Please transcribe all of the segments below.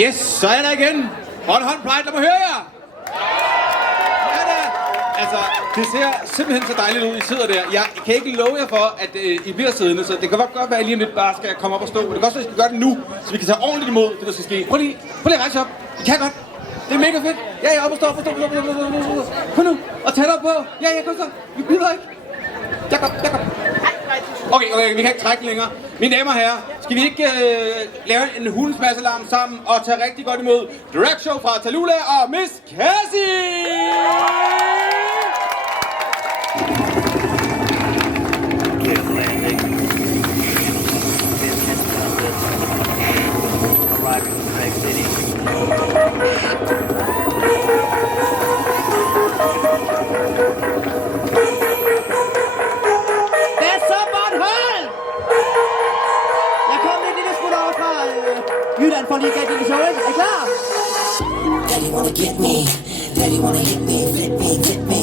Yes, så er jeg der igen. Bornholm Pride, lad mig høre jer. Ja, da. Altså, det ser simpelthen så dejligt ud, I sidder der. Jeg kan ikke love jer for, at I bliver siddende, så det kan godt være, at jeg lige om lidt bare skal komme op og stå. Men det kan også være, at I skal gøre det nu, så vi kan tage ordentligt imod det, der skal ske. Prøv lige at rejse op. I kan godt. Det er mega fedt. Ja, op og stå. Kom nu. Og tæt op på. Ja, kom så. Vi byder ikke. Jakob. Okay, vi kan ikke trække længere. Mine damer og herrer, skal vi ikke lave en hundesmasselarm sammen og tage rigtig godt imod Drag Show fra Tallulah og Miss Cassie! Jylland for lige at gætte det show, ikke? Er I klar? Daddy wanna get me. Daddy wanna hit me, flip me, tip me.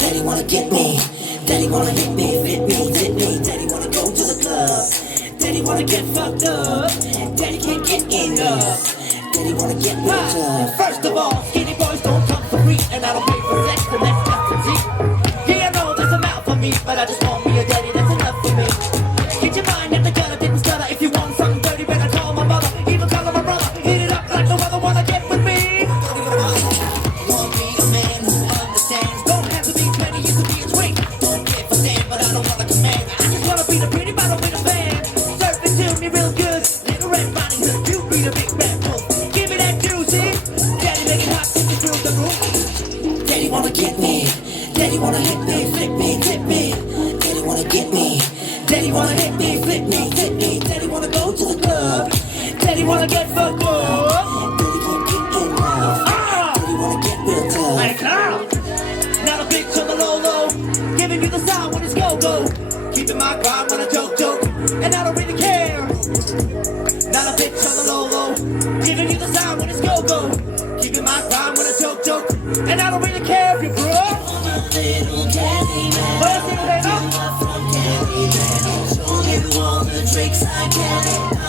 Daddy wanna get me. Daddy wanna hit me, flip me, tip me. Daddy wanna go to the club. Daddy wanna get fucked up. Daddy can't get enough. Daddy wanna get ripped up. First of all, skinny boys don't come for free, and I don't pay for sex, and that's nothing to see. Yeah, I know there's a mouth for me, but I just want me a daddy that's enough for me. Get your mind if the gutter didn't stutter. If you want something dirty, better call my mother. Daddy wanna hit me, flip me, tip me. Daddy wanna get me. Daddy wanna hit me, flip me, tip me. Daddy wanna go to the club. Daddy wanna get fucked up. Daddy can't get enough. Daddy wanna get real tough. Hey, Carl! Not a bitch on the low, giving you the sound when it's go-go. Keeping my grind when I joke, and I don't really care. Not a bitch on the low, giving you the sound when it's go-go. Keeping my grind when I joke, and I don't really care if you're broke. Little daddy man, you are from Candyland. Show you all the tricks I can.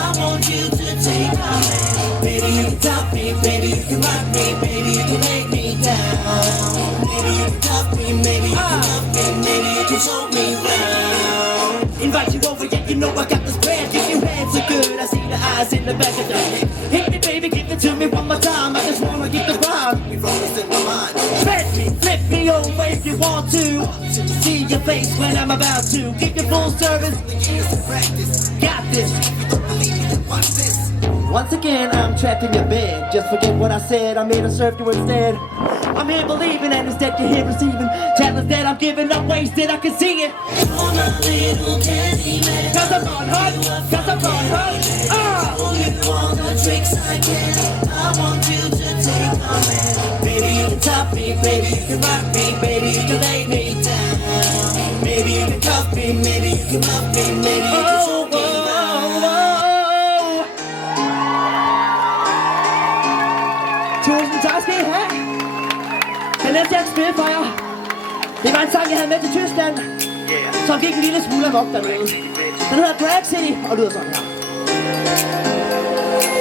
I want you to take my hand. Baby, you can top me, baby, you can rock me, baby, you can lay me down. Maybe you can top me, maybe you can love me, maybe you can show me round. Invite you over, yeah, you know I got this plan. Give you hands so good, I see the eyes in the back of the head. Hit me, baby, give it to me one more time. I just wanna get the vibe. We rolling in my mind. Flip me over if you want to. See your face when I'm about to. Give you full service. Got this. Once again, I'm trapped in your bed. Just forget what I said. I'm here to serve you instead. I'm here believing, and instead you're here receiving challenge that I'm giving up, wasted. I can see it. You're my little candy man. Cause I'm on hot. You all the tricks I can. I want you to take my hand. Baby, you can top me, baby, you can rock me, baby, you can lay me down. Maybe you can cuff me, maybe you can love me, maybe you can show me round. Tusind tak skal I have. Den næste jeg spille for jer, det var en sang jeg havde med til Tyskland, som gik en lille smule amok dernede. Den hedder Drag City og lyder sådan her.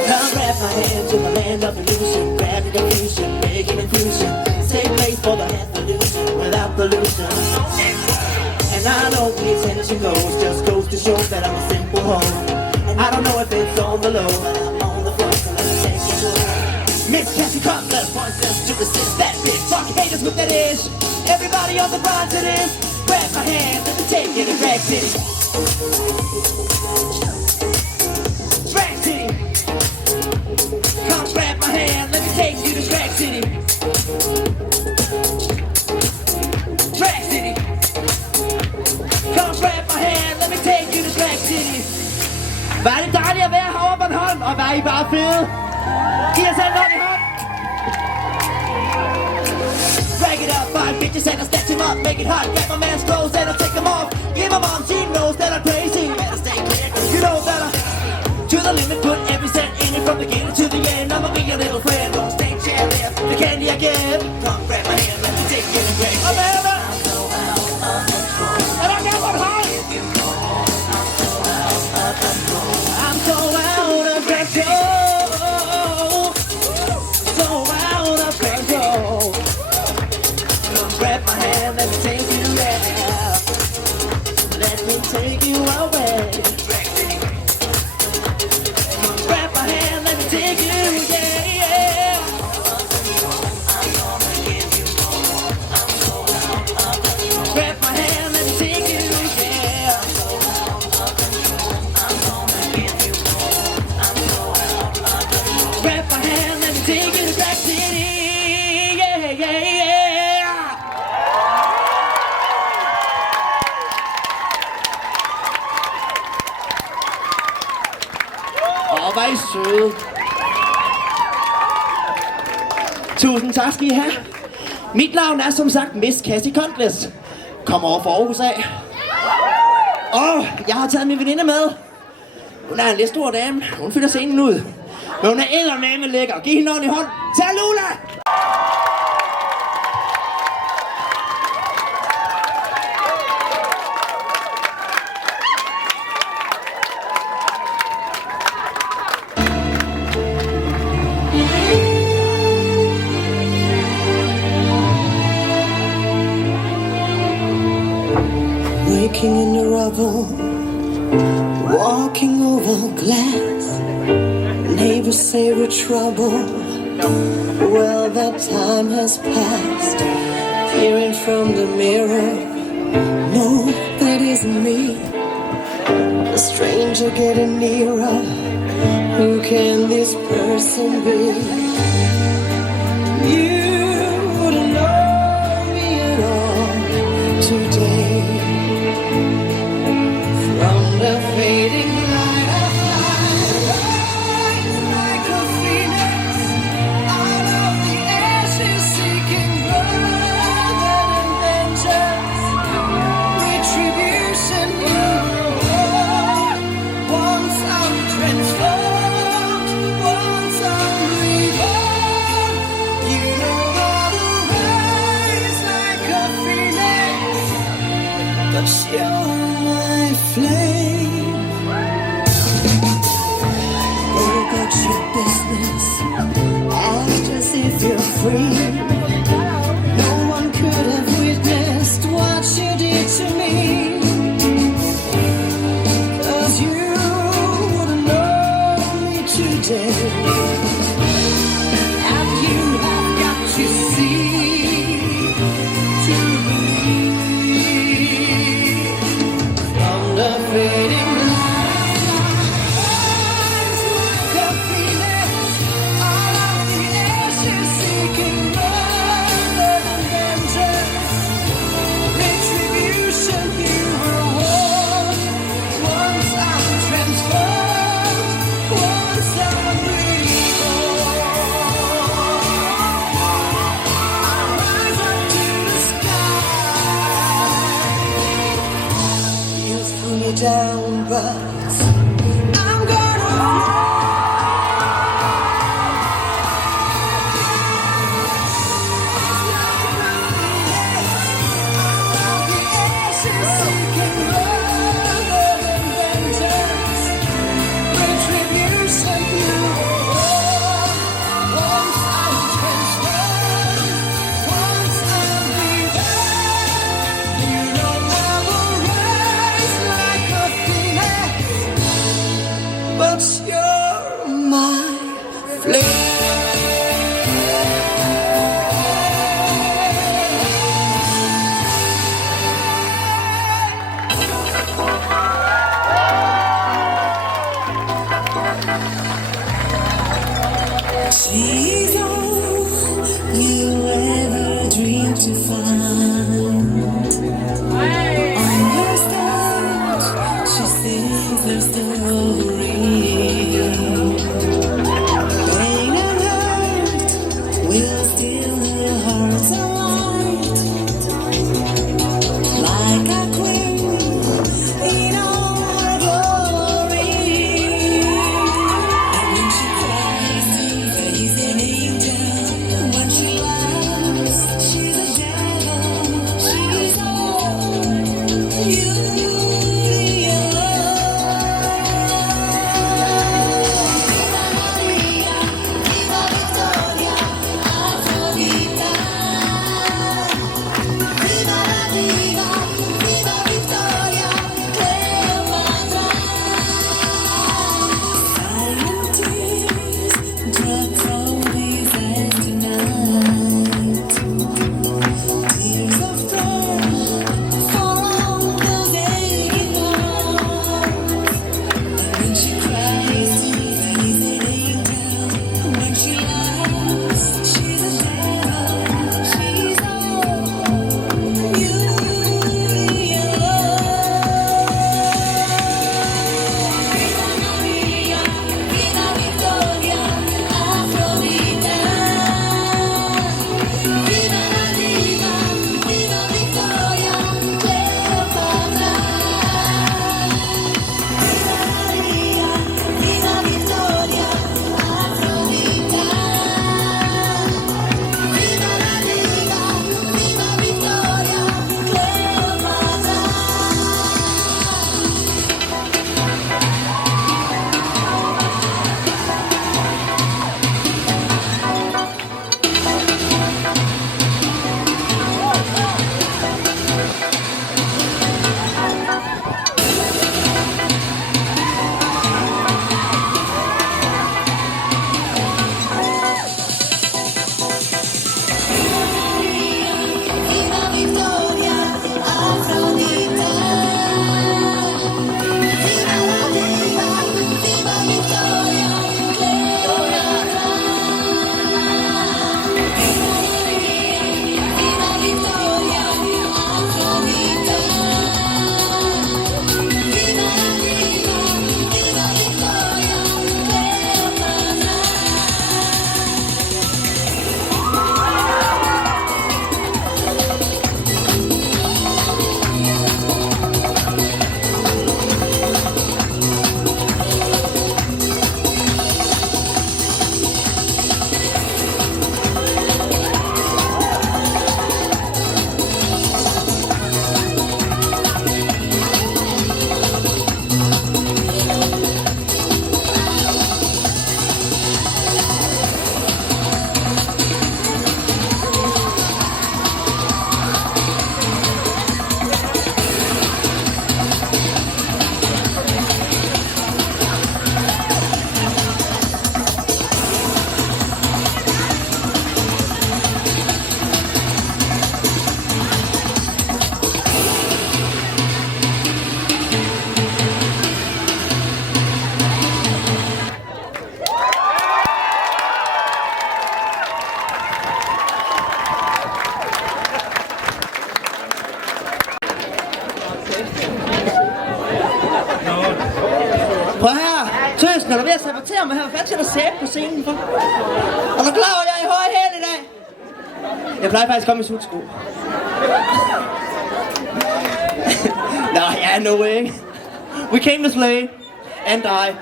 Come wrap my hand to the land of illusion. Grab the illusion, make an inclusion. Save place for the evolution without pollution. And I know the attention goes, just goes to show that I'm a simple hoe. And I don't know if it's on the low, but I'm on the front, so let's take it slow. Miss Cassie come, let's punch, let's to resist that bitch. Fuck haters with that ish. Everybody on the grind to this. Grab my hand, let me take you to Drag City. Drag City. Come grab my hand, let me take you to Drag City. Drag City. Come grab my hand, let me take you to Drag City. Hvor er det dejligt at være herovre på Bornholm, og hvor er I bare fede. Giv os en hånd i hånd. Drag it up, find bitches and I'll snatch him up. Make it hot, grab my man's clothes and I'll take them off. Yeah, my mom, she knows that I'm crazy. Better stay clear, you know that I'm to the limit, put every cent in it from the beginning to the end. I'ma be your little friend, don't stay chair left. The candy I give, come grab my hand, let me take you to Drag City. And I got one heart. I'm so out of control. Og hvor er I søde. Tusind tak skal I have. Mit navn er som sagt Miss Cassie Contles. Kommer over fra Aarhus af. Og jeg har taget min veninde med. Hun er en lidt stor dame. Hun fylder scenen ud. Men hun er eddermame lækker. Giv hende en ordentlig hånd. Tallulah! Waking in the rubble, walking over glass. Neighbors say we're trouble. Well, that time has passed. Peering from the mirror, no, that isn't me. A stranger getting nearer. Who can this person be? You wouldn't know me at all today. From the fading light of rise like a phoenix out of the ashes, seeking brother and vengeance, retribution. You reward. Once I'm transformed, once I'm reborn. You know how to rise like a phoenix, but you're my flame. Go about your business, act as if you're free. No one could have witnessed what you did to me. 'Cause you wouldn't know me today. And you have got to see, to believe. From the fading light, rise like a phoenix out of the ashes, seeking brother and vengeance, retribution you reward. Once I'm transformed, once I'm reborn. I rise up to the sky. You threw me down, but I'm gonna fly. Out of the ashes, seeking brother and vengeance, retribution you reward. Once I'm transformed, once I'm reborn. You know I will rise like a phoenix, but you're my flame. She's all you ever dreamed to find. On your stage, she sings the story. Pain and hurt will steal her heart alight. Like a queen in all her glory. And when she cries, she's an angel. When she laughs, she's a devil. She's all beauty alone. Prøv her. Tøsen, er du ved at sabotere mig her? Hvad fanden skal der sæbe på scenen for? Er du klar over, at jeg er i høje hæl i dag? Jeg plejer faktisk at komme i sultsko. Nå, ja, no way. We came to slay. And die.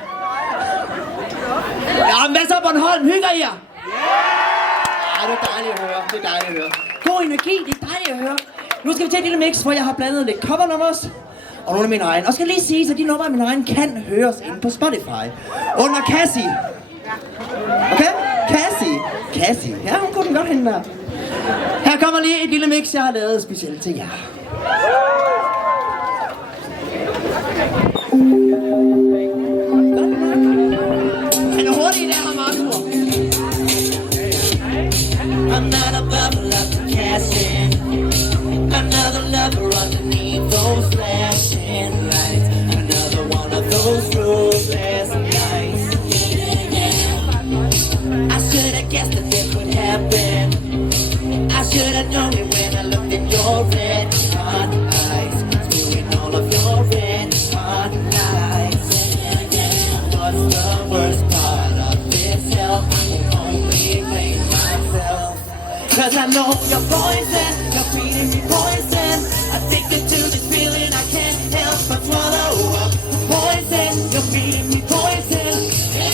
Ja, men hvad så, Bornholm? Hygger I jer? Ja, det er dejligt at høre. Det er dejligt at høre. God energi, det er dejligt at høre. Nu skal vi til et lille mix, hvor jeg har blandet lidt covernummers og nogle af mine egne. Og skal lige sige, at de numre af mine egne kan høres inde på Spotify. Under Cassie. Okay? Cassie. Ja, hun kunne den godt hende der. Her kommer lige et lille mix, jeg har lavet specielt til jer. Han er hurtig, der har meget ord. Another bubble up the casting. Another lover underneath those flashing lights. Another one of those ruthless nights. I should have guessed that this would happen. I should have known it when I looked in your red hot eyes. Spewing all of your red hot lies. What's the worst part of this hell? I can only blame myself. Cause I know you're poison, you're feeding me poison. Addicted to this feeling I can't help but swallow up. Poison, you're feeding me poison.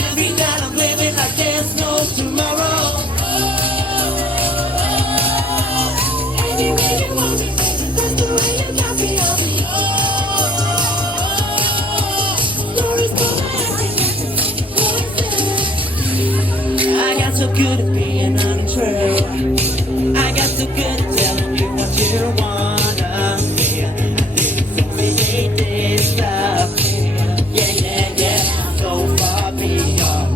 Every night I'm living like there's no tomorrow. Anyway you want me, baby, that's the way you got me on me. Stories for I got so good at being untrue. I got so good at telling you what you wanna hear. It's only 8 days left. Yeah. So far beyond.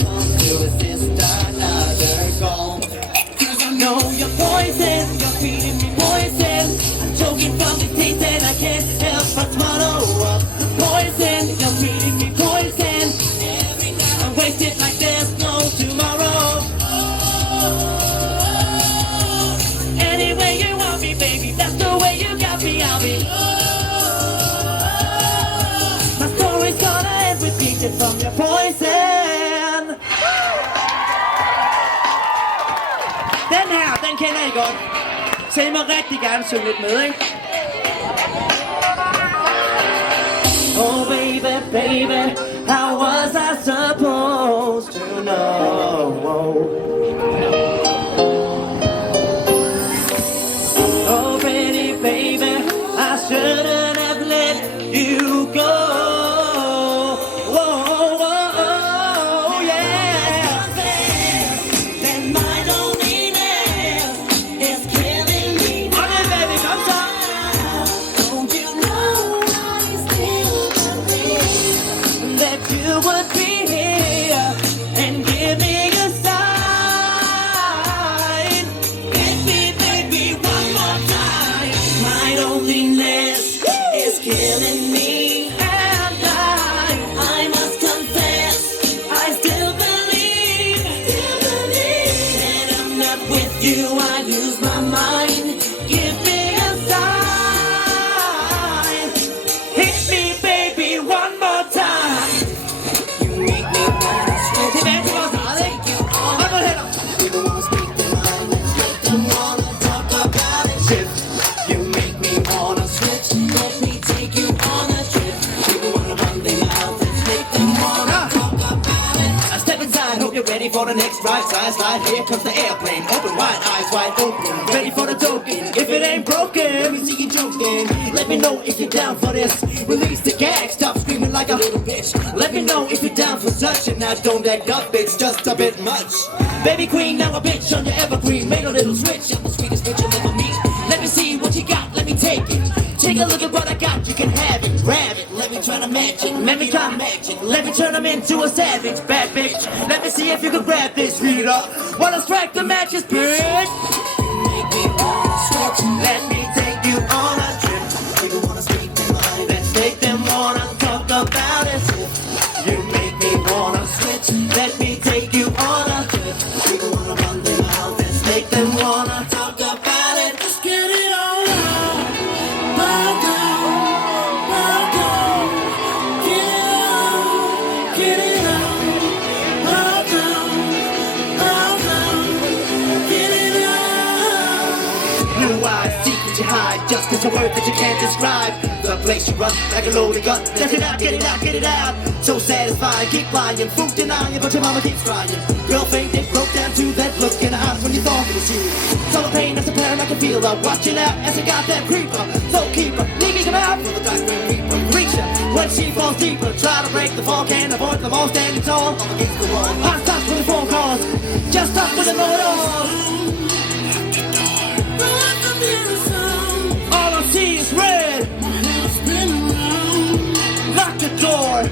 Come to resist another goal. Cause I know you're poison. You're feeding me poison. I'm choking from the taste and I can't help but swallow up. Poison. You're feeding me poison. Every night I'm wasted like there's no tomorrow. Anyway you want me, baby, that's the way you got me, I'll be. My story's gonna end with beating from your poison. Den her, den kender I godt. Så I må rigtig gerne synge lidt med, ikke? Oh baby, how was I supposed to know? Oh pretty baby, I shouldn't have let you go. Whoa, yeah. Then my loneliness is killing me now. Okay, baby, kom så. Don't you know I still believe that you would be here and give me a sign? Hit me, baby, one more time. My loneliness is killing me, and I must confess, I still believe that I'm not with you. I lose my mind. Give me a sign. Hit me, baby, one more time. You make me wanna switch. Tilbage til vores eget, ikke? Hold på hænder. People wanna speak their mind. Let's make them wanna talk about it. Shift. You make me wanna switch. Let me take you on a trip. People wanna run their mouth. Let's make them wanna talk about it. I step inside, hope you're ready for the next ride. Slide, here comes the airplane. Open wide, eyes wide open. Ready for the token. If it ain't broken, let me see you joking. Let me know if you're down for this. Release the gag, stop screaming like a little bitch. Let me know if you're down for such. And now don't act up, it's just a bit much. Baby queen, now a bitch on your evergreen. Made a little switch, I'm the sweetest bitch you'll ever meet. Let me see what you got, let me take it. Take a look at what I got, you can have it. Grab it, let me try to match it. Let me try to match it. Let me turn them into a savage, bad bitch. Let me see if you can grab this heat up. Wanna strike the matches, bitch? Make me wanna switch. Let me take you on a trip. People wanna speak their mind. Let's take them wanna talk about it. You make me wanna switch. Let me take you on a trip. People wanna run their mouth. Let's make them wanna Talk about it. Let's get it on out. Bow down. Get it on lost, it's a word that you can't describe. The place you run like a loaded gun. Let it out, get it out, get it out. So satisfying, keep lying, food denying, but your mama keeps crying. Girl fainted, broke down to that look in her eyes when you thought it was you. So the pain that's apparent, I can feel her watching out as a goddamn creeper. So keep her, leaving him out for the dark grim reaper. Reach her when she falls deeper. Try to break the fall, can't avoid them all standing tall. Up against the wall, hot stops with the phone calls. Just stop with the know-it-all. All I see is red. Lock the door.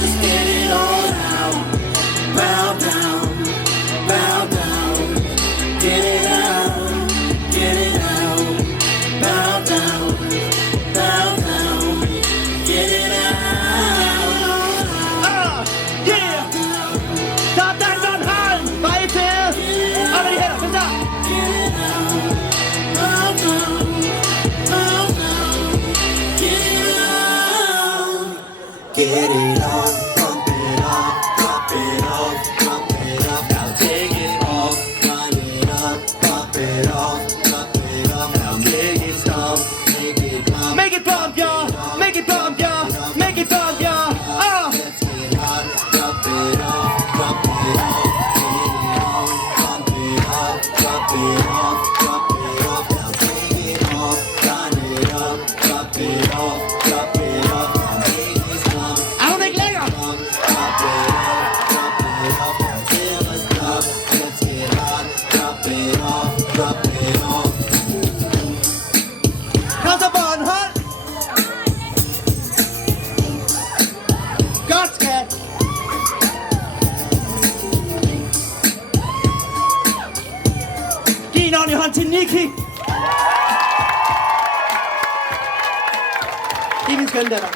Just get it all out. Bow down, bow down. Get it out, get it out. Bow down, bow down. Get it out. Yeah! Stop that, don't hide! Bare til! Op med de hænder, kom så! Get it out. Bow down, bow down. Get it out. Get it off, pump it up, drop it off, drop it up. Now take it off, wind it up, pump it off, drop it up. Now make it stop, make it come. Make it bump, y'all! Make it bump, y'all! Make it bump, y'all! Let's get hot, drop it off, drop it off. Get it on, pump it up, drop it off, drop it off. Now take it off, wind it up, drop it off, drop it off. Now make it stop. Er hun ikke lækker? Drop it off until it's stop. Let's get hot. Drop it off, drop it off. Kom så, Bornholm! Godt, skat! Giv en ordentlig hånd til Nikki! Det er min skønne datter.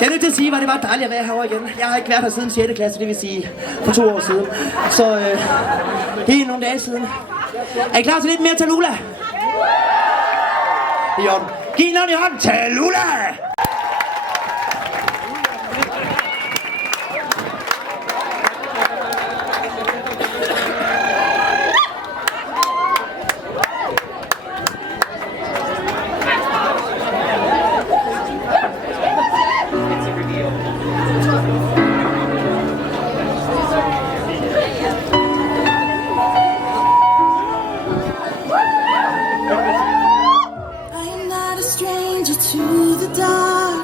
Jeg er nødt til at sige, at det var dejligt at være herovre igen. Jeg har ikke været her siden 6. klasse, det vil sige for 2 år siden. Så det er nogle dage siden. Er I klar til lidt mere Tallulah? Det er i orden. Giv en ordentlig hånd. Tallulah! I'm not a stranger to the dark.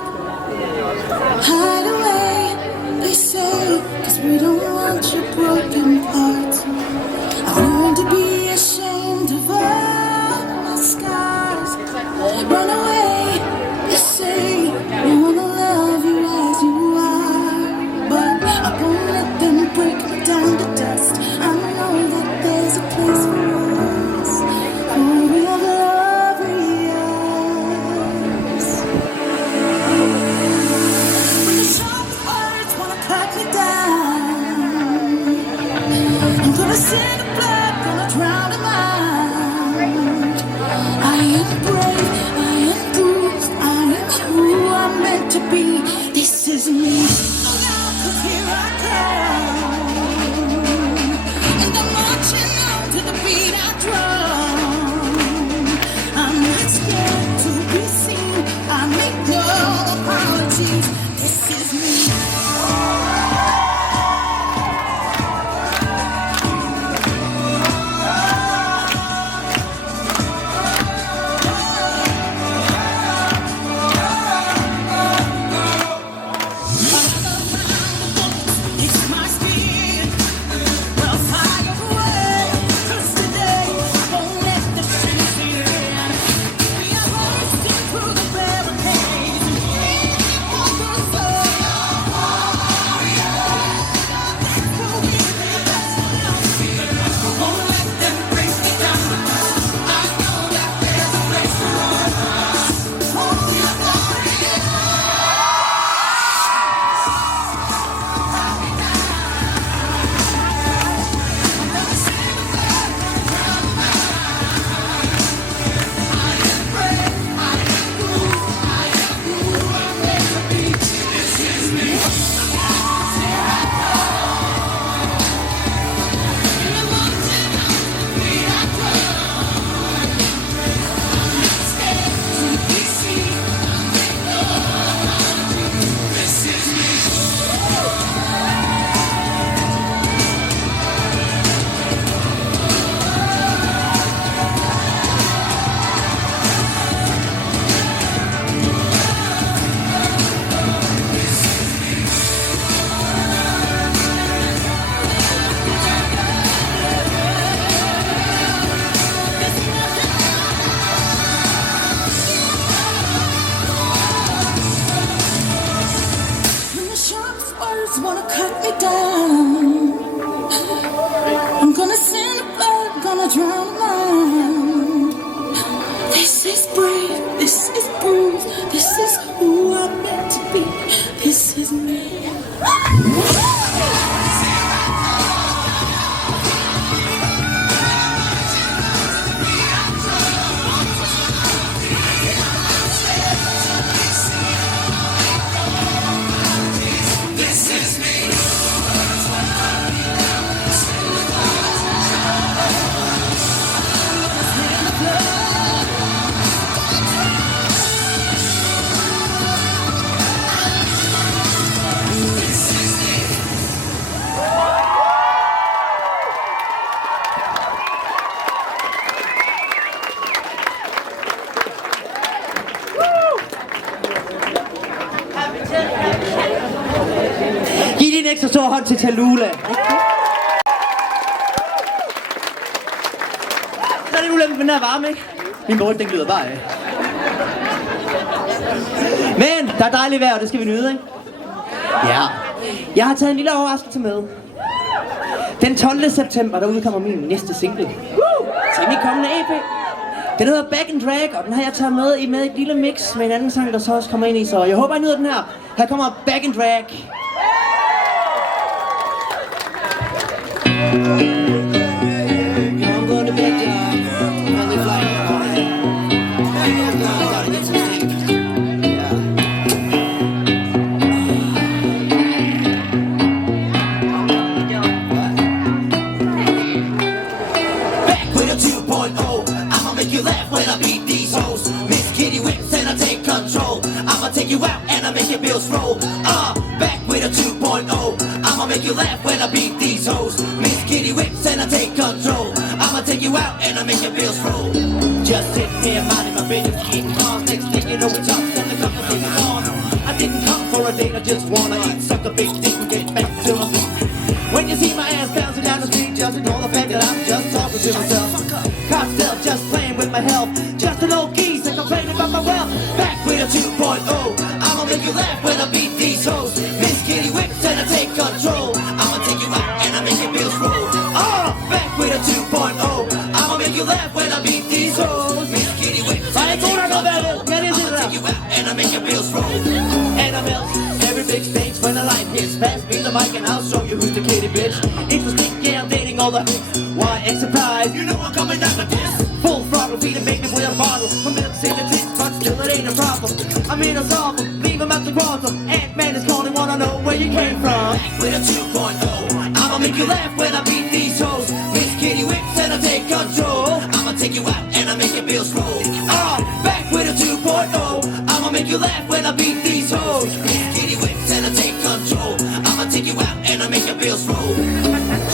drowning. This is brave, this is bruised, this is who I'm meant to be, this is me. Giv lige en ekstra stor hånd til Tallulah. Så er det ulempen med den her varme, ikke? Min mål, den glider bare af. Men der er dejligt vejr, og det skal vi nyde, ikke? Ja. Jeg har taget en lille overraskelse med. Den 12. september, der udkommer min næste single. Til min kommende EP. Den hedder Back and Drag, og den har jeg taget med i et lille mix med en anden sang, der så også kommer ind i. Så jeg håber, I nyder den her. Her kommer Back and Drag. I'm going to bed, early flight. Gotta get some sleep. Yeah. Back with a 2.0, I'ma make you laugh when I beat these hoes. Miss Kitty Whips and I take control. I'ma take you out and I make your bills roll. Back with a 2.0, I'ma make you laugh when I beat these hoes. Miss Kitty Whips and I take control. I'ma take you out and I make your bills roll. Just sitting here minding my business, eating cars, next thing you know it's up and the conversation's on. I didn't come for a date, I just wanna eat, suck a big dick and get back to my feet. When you see my ass bouncing down the street, just ignore the fact that I'm just talking to myself. Cop still just playing with my health, just an old geese and complaining about my wealth. Back with a 2.0, I'ma make you laugh when I beat these hoes. Miss Kitty Whips and I take control. I'ma take you out and I make your bills roll. Back with a 2.0, I'ma make you laugh when I beat these hoes. Miss Kitty Whips and I take control. I'ma take you out and I make your bills roll. And I'm else, every big stage when the light hits. Pass me the mic and I'll show you who's the kitty bitch. Interesting, yeah, I'm dating all the why ain't surprised? You know I'm coming down with this. Full throttle, feed and make me with a bottle. My milk's in the tits, but still it ain't a problem. I'm here to solve them, leave them out the quantum. Ant-Man is calling, wanna know where you came from. Back with a 2.0, I'ma make you laugh when I beat these hoes. Miss Kitty Whips and I take control. I'ma take you out and I make your bills roll. Back with a 2.0, I'ma make you laugh when I beat these hoes. Miss Kitty Whips and I take control. I'ma take you out and I make your bills roll.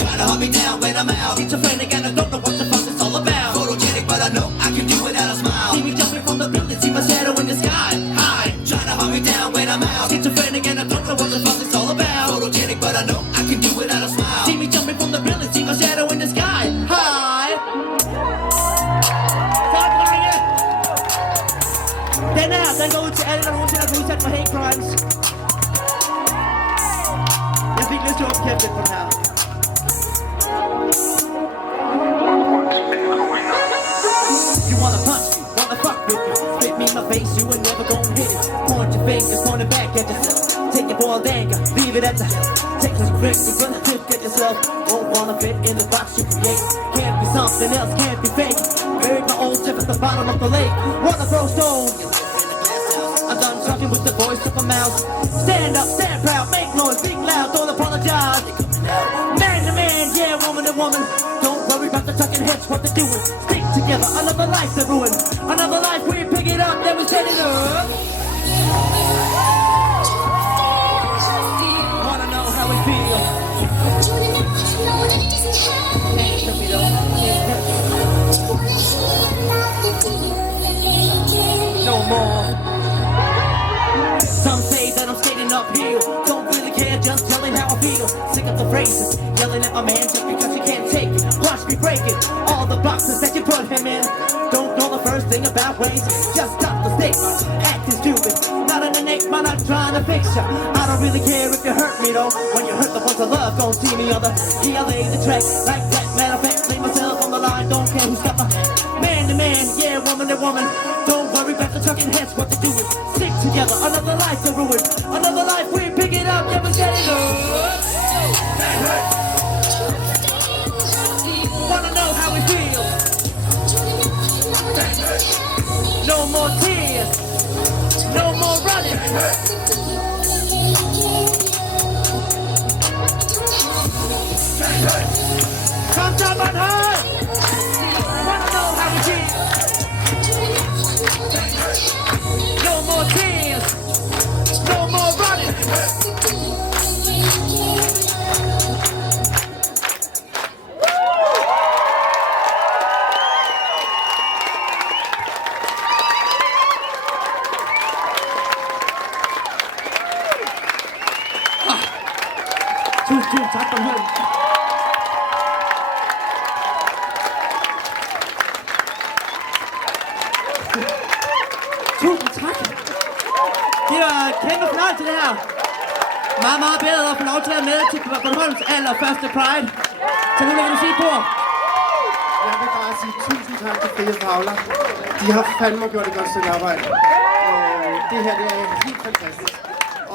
Try to hold me down when I'm out. Schizophrenic and I don't know what the fuck it's all about. Photogenic but I know I can do without a smile. See me jumping from the building, see my shadow in the sky. High, try to hold me down when I'm out. Schizophrenic and I don't know what the fuck it's all about. Photogenic but I know I can do without a smile. See me jumping from the building, see my shadow in the sky. High. Den her, den går ud til alle, der nogensinde har udsat for hate crimes. Jeg fik lyst til at åbne kæft lidt på den her. You wanna punch me, wanna fuck with me, spit me in my face, you ain't never gon' hit it. Point your fingers, point it back at yourself. Take it for a anger, leave it at the take some bricks, you're gonna tip at yourself. Won't wanna fit in the box you create. Can't be something else, can't be fake. Buried my old ship at the bottom of the lake. Wanna throw stones? I'm done talking with the voice of a mouse. Stand up, stand proud, make noise, speak loud, don't apologize. Man to man, yeah, woman to woman. Don't worry about the tucking heads, what they're doing. Stick together, another life to ruin. Another life, we pick it up, then we set it up. Wanna know how we feel? No more. Some say that I'm skating uphill. Don't really care, just telling how I feel. Sick of the phrases, yelling at my man just because you can't take it. Watch me break it, all the boxes that you put him in. Don't know the first thing about ways, just stop the stigma. Acting stupid, not an enigma, not trying to fix ya. I don't really care if you hurt me though. When you hurt the ones I love, gon' see me on the ELA, the track. Like that, matter of fact, leave myself on the line. don't care who's got my man to man, yeah, woman to woman. Don't worry about the talking heads, what they doing. Stick together, another life to ruin. Another life we pick it up, yeah, we're getting good. Wanna know how we feel? No more tears, no more running. Comes up on high. Wanna know how we feel? No more tears, no more running. Tusind tak for hylden. Tusind tak. Det var en kæmpe fornøjelse det her. Meget, meget bedre at få lov til at være med til Bornholms allerførste Pride. Så nu lægger du sige på. Jeg vil bare sige tusind tak til Frie Fagler. De har fandme gjort et godt stykke arbejde. Det her, det er helt fantastisk.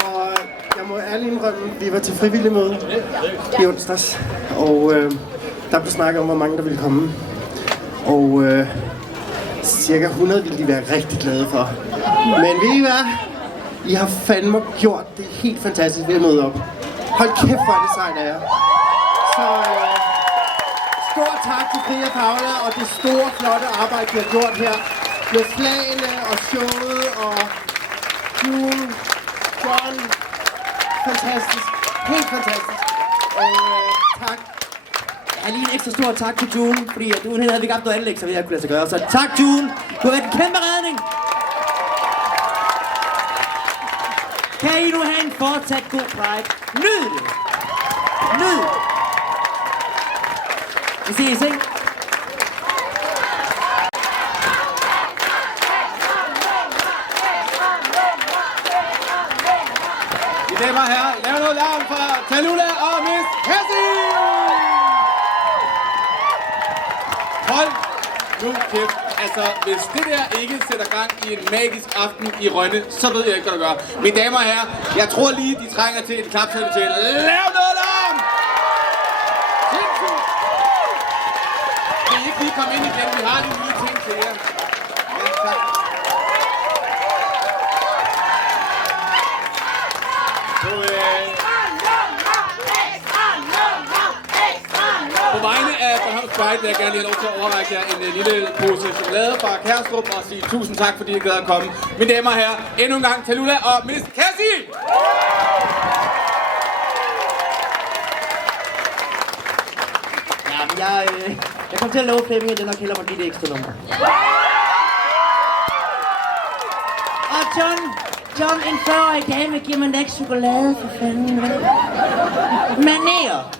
Og jeg må ærligt indrømme, vi var til frivillig møde i onsdags. Og der blev snakket om, hvor mange der ville komme. Og cirka 100 ville de være rigtig glade for. Men ved I hvad? I har fandme gjort det helt fantastisk ved at møde op. Hold kæft, hvor er det sejt af jer. Så stor tak til Frie Fagler og det store, flotte arbejde, de har gjort her. Med flagene og showet og June, John. Fantastisk. Helt fantastisk. Og tak. Jeg lige en ekstra stor tak til June, fordi at uden hende havde vi ikke haft noget anlæg, så vi havde kunne lade sig gøre. Så tak June. Du har været en kæmpe redning. Kan I nu have en fortsat god Pride? Nyd det! Nyd det! Vi ses, ikke? Mine damer og herrer, lav noget larm fra Tallulah og Miss Cassie! Hold nu kæft. Altså, hvis det der ikke sætter gang i en magisk aften i Rønne, så ved jeg ikke, hvad der gør. Mine damer og herrer, jeg tror lige, de trænger til en klapsalve til. Lav noget larm! Sindssygt! Vil I ikke lige komme ind igen? Vi har lige en lille ting til jer. Ja, tak. På vegne af Bornholms Pride vil jeg gerne lige have lov til at overrække jer en lille pose chokolade fra Kærstrup og sige tusind tak, fordi I gad at komme. Mine damer og herrer, endnu en gang Tallulah og Miss Cassie! Jamen, jeg kommer til at love Flemming, at det nok hælder mig lige det ekstra nummer. Og John, en 40-årig dame giver mig en ekstra chokolade, for fanden. Maner!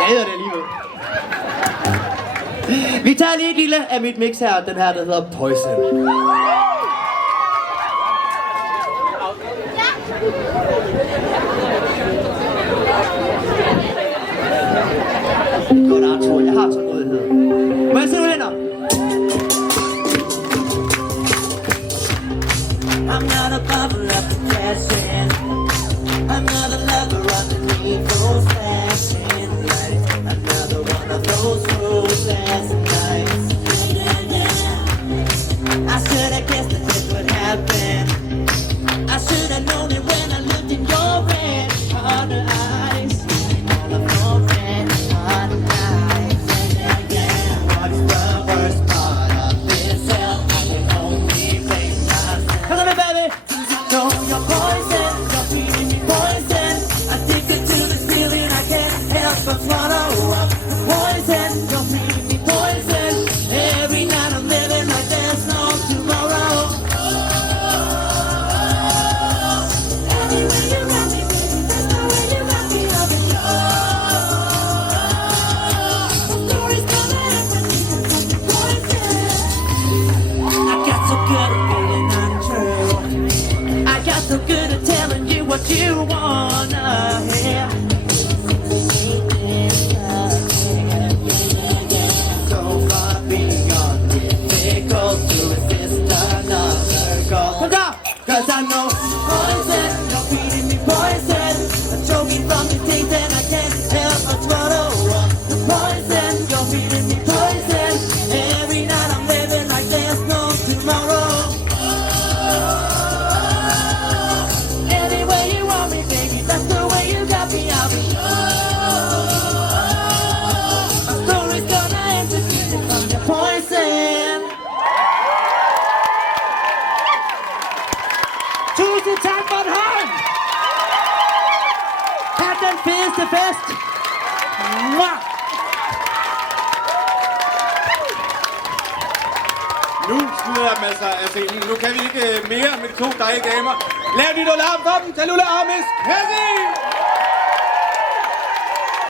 Jeg hedder det alligevel. Vi tager lige et lille af mit mix her, den her, der hedder Poison. Godt, Arthur, jeg har tålmodighed. Må jeg se nu hænder? I'm not a bubble of the passion. I'm not a lover of the evil fashion. Another one of those rules last night. I should have guessed that this would happen. I should have known it when I looked in your red hot eyes. All of your red hot eyes. 'cause I know poison, you're feeding me poison. I'm choking from the things that I can't help but swallow. Poison, you're feeding me poison. Every night I'm living like there's no tomorrow. Any way you want me, baby, that's the way you got me. I'll be my story's gonna end with you from your poison. Tusind tak for en hånd! Ha' den fedeste fest! Mwah! Nu smider jeg dem altså af scenen. Nu kan vi ikke mere med de to dejlige damer. Lav dit alarm for dem. Tallulah Ahmes. Kassi!